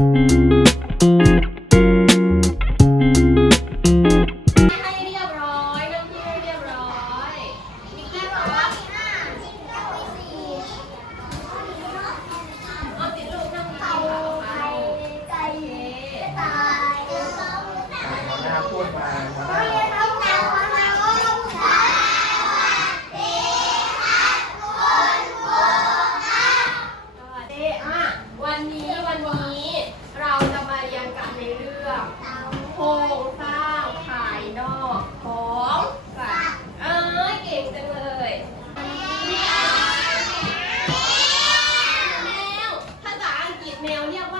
you แมวเรียกว่า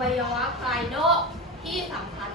วัยวะภายนอกที่สำคัญ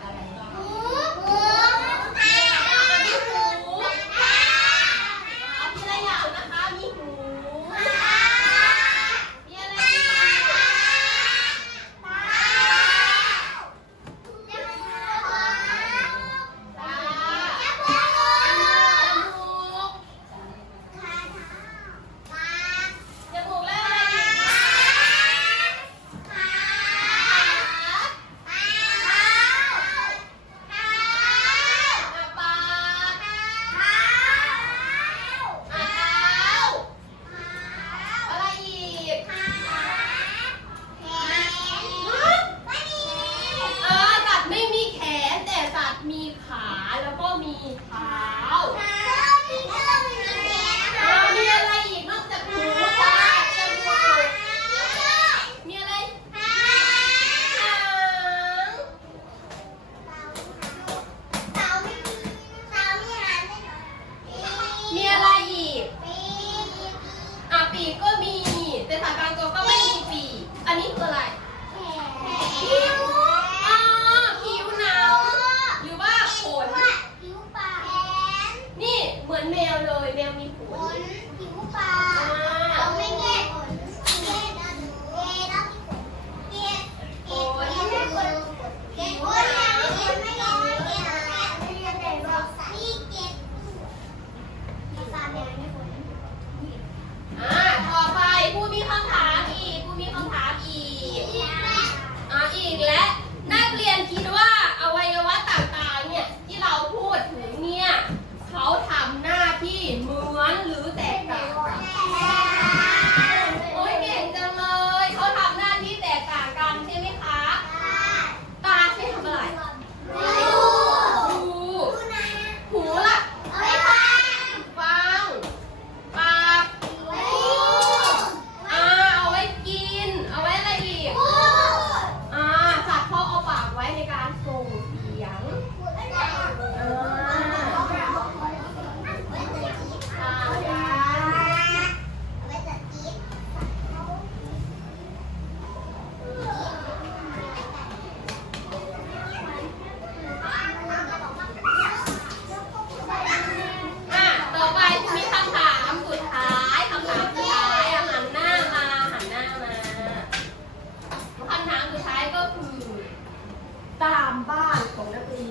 มือนแมวเลย แมวมีขนผิวปากเราไม่แก้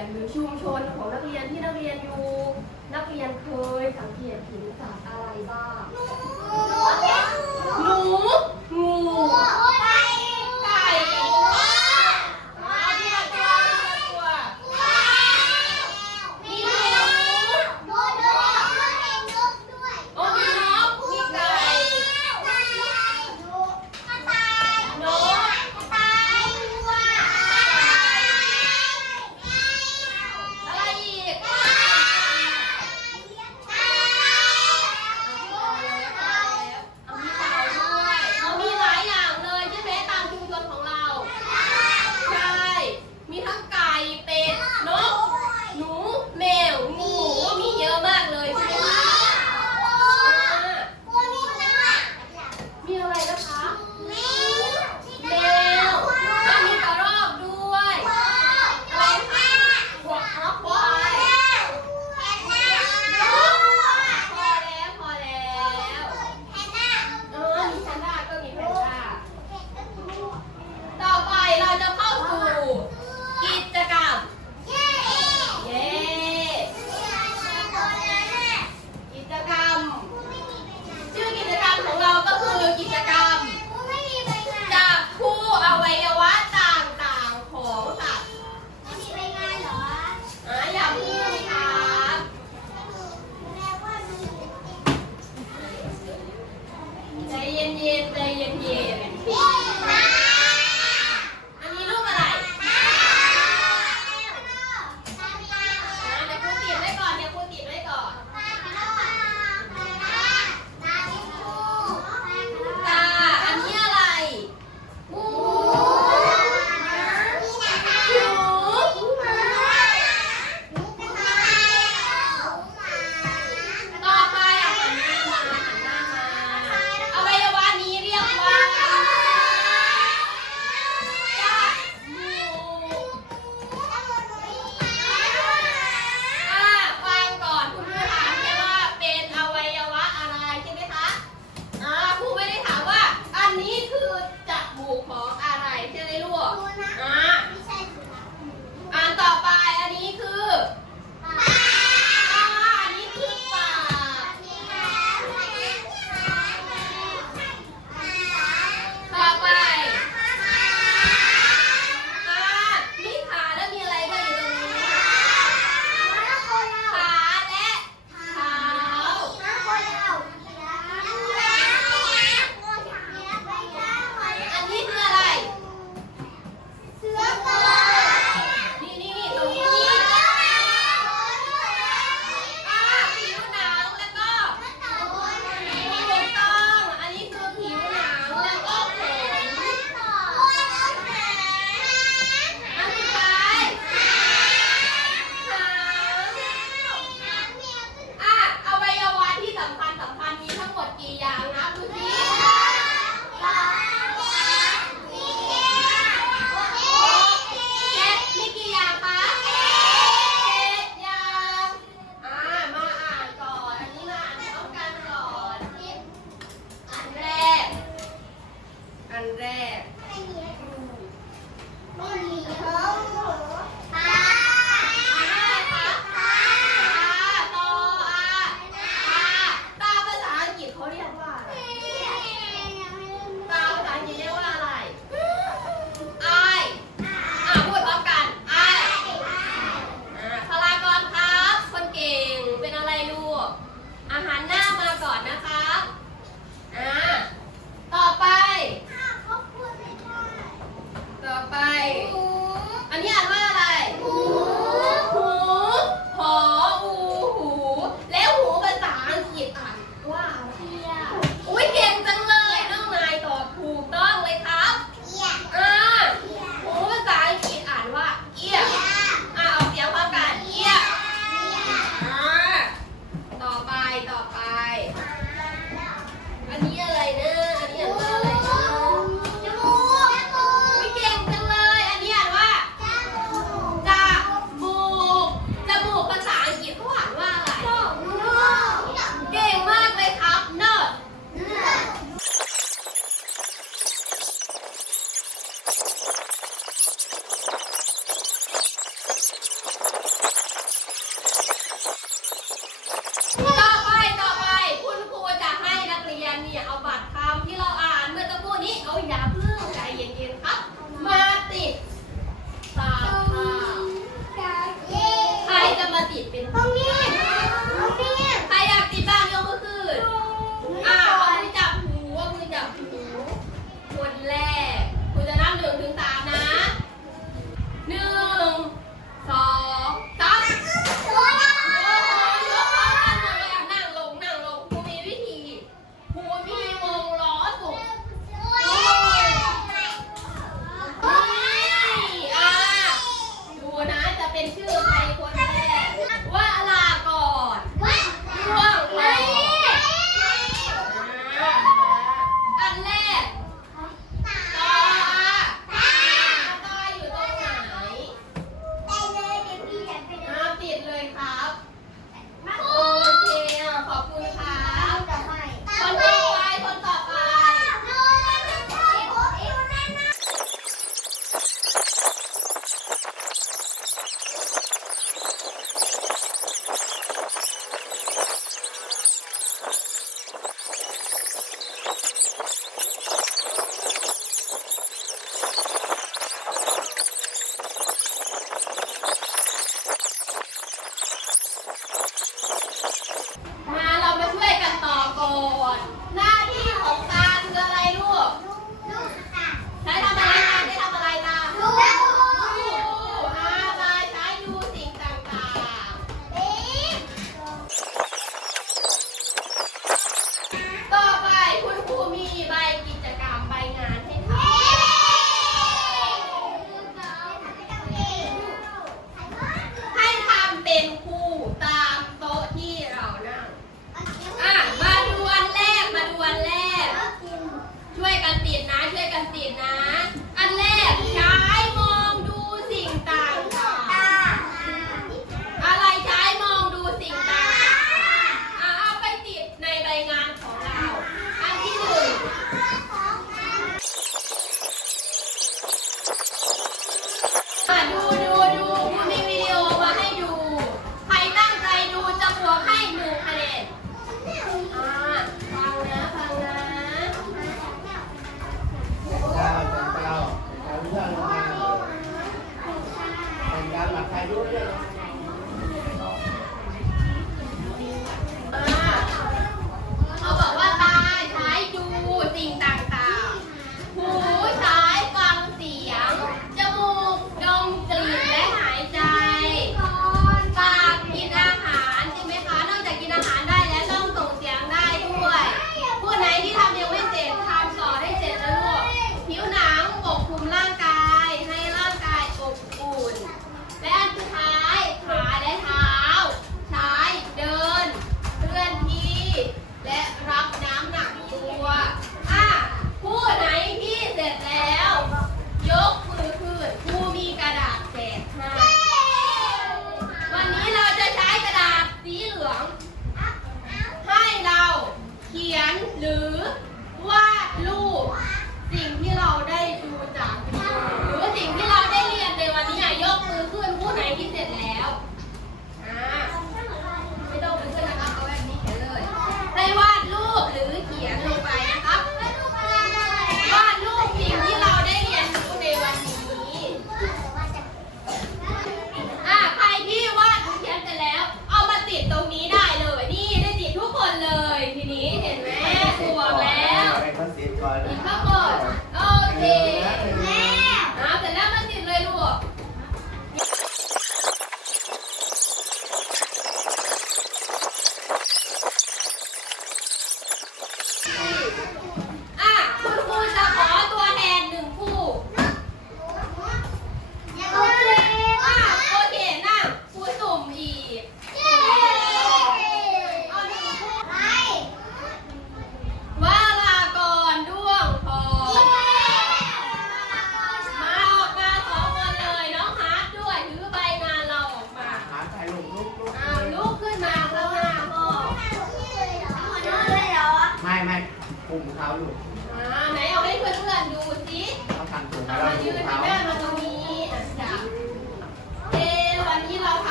นหรือชุมชนของนักเรียนที่นักเรียนอยู่ นักเรียนเคยสังเกตผิวสัตว์อะไรบ้าง หนูหนูหนู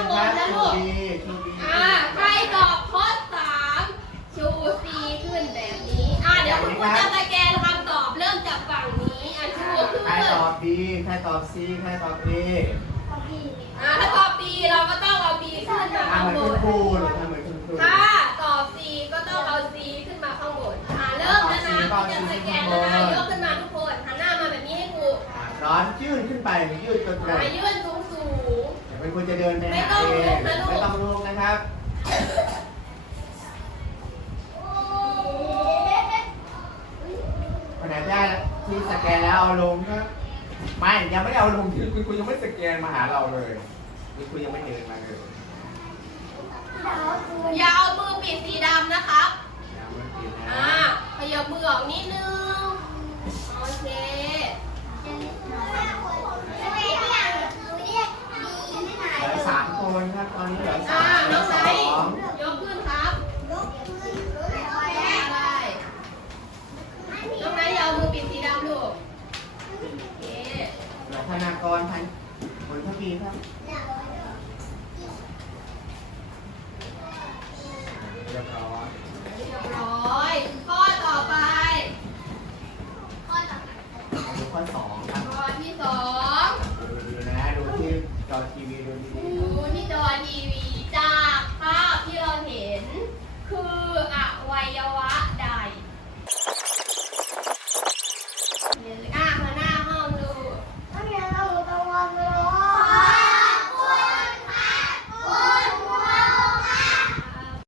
งบนนะลูกดีชูดีอ่าใครตอบข้อสามชู C ขึ้นแบบนี้ อ่าเดี๋ยวคุณครูจะสแกนคำตอบเริ่มจากฝั่งนี้อะชูขึ้นใครตอบดีใครตอบซีใครตอบเออ่าถ้าตอบ B เราก็ต้องเอา B ขึ้นมาทำข้างเหมือนบคุณนครูหรือทำเหมือนคุณครูถ้าตอบ C ก็ต้องเอา C ขึ้นมาข้างบนอ่าเริ่มแล้วนะคุณจะสแกนแล้วนะยกขึ้นมาทุกคนหันหน้ามาแบบนี้ให้ครู อ่าร้อนยืดขึ้นไปยืดจนตรงอ่ายื่นสูงสูง เดี๋ยวเป็นคุณจะเดินไปหาไม่ต้องเอลุกนะลูกไม่ต้องลุกนะครับคนไหนได้ที่สแกนแล้วเอาลงครับไม่ยังไม่ได้เอาลงที่คุณครูยังไม่สแกนมาหาเราเลยคุณครูยังไม่เดินมาเลยอย่าเอามือปิดสีดำนะครับยังไม่กินนะอ่าขยับมือออกนิดนึงโอเค เหลือสาม คนครับตอนนี้เหลือสามสอง